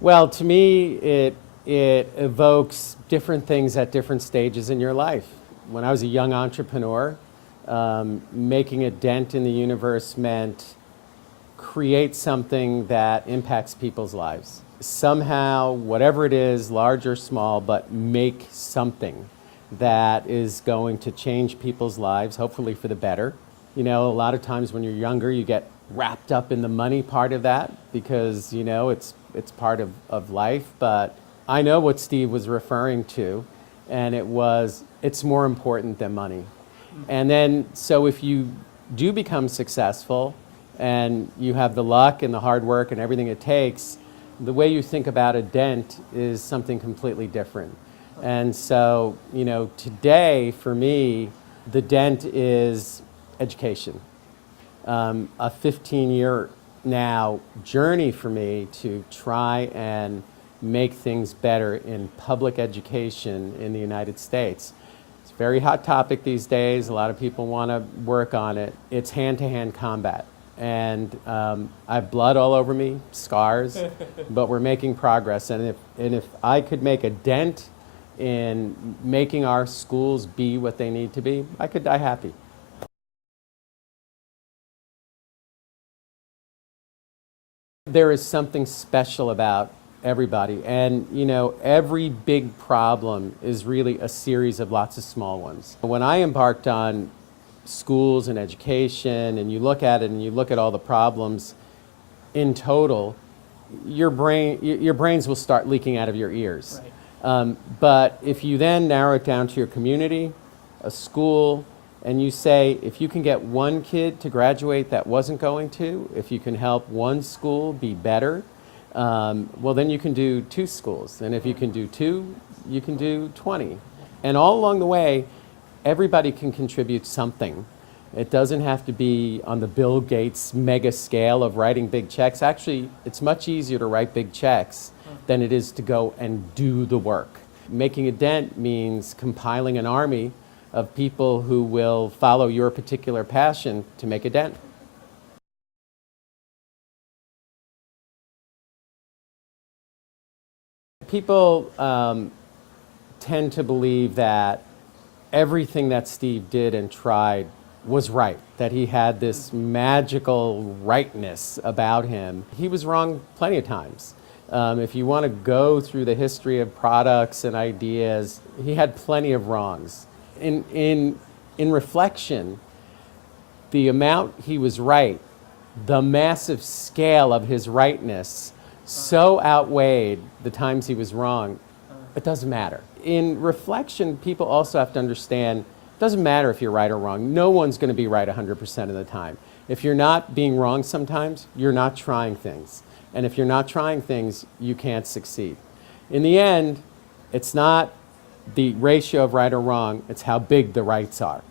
Well, to me, it evokes different things at different stages in your life. When I was a young entrepreneur, making a dent in the universe meant create something that impacts people's lives. Somehow, whatever it is, large or small, but make something that is going to change people's lives, hopefully for the better. You know, a lot of times when you're younger, you get wrapped up in the money part of that because, you know, it's part of life. But I know what Steve was referring to, and it's more important than money. And then, so if you do become successful and you have the luck and the hard work and everything it takes, the way you think about a dent is something completely different. And so, you know, today for me, the dent is education. A 15-year now journey for me to try and make things better in public education in the United States. It's a very hot topic these days. A lot of people want to work on it. It's hand-to-hand combat. And I have blood all over me, scars, but we're making progress. And if I could make a dent in making our schools be what they need to be, I could die happy. There is something special about everybody. And, you know, every big problem is really a series of lots of small ones. When I embarked on schools and education, and you look at it and you look at all the problems in total, your brains will start leaking out of your ears. Right. But if you then narrow it down to your community, a school, and you say, if you can get one kid to graduate that wasn't going to, if you can help one school be better, well, then you can do two schools. And if you can do two, you can do 20. And all along the way, everybody can contribute something. It doesn't have to be on the Bill Gates mega scale of writing big checks. Actually, it's much easier to write big checks than it is to go and do the work. Making a dent means compiling an army of people who will follow your particular passion to make a dent. People tend to believe that everything that Steve did and tried was right, that he had this magical rightness about him. He was wrong plenty of times. If you want to go through the history of products and ideas, he had plenty of wrongs. In reflection, the amount he was right, the massive scale of his rightness so outweighed the times he was wrong, it doesn't matter. In reflection, people also have to understand it doesn't matter if you're right or wrong. No one's going to be right 100% of the time. If you're not being wrong sometimes, you're not trying things. And if you're not trying things, you can't succeed. In the end, it's not the ratio of right or wrong, it's how big the rights are.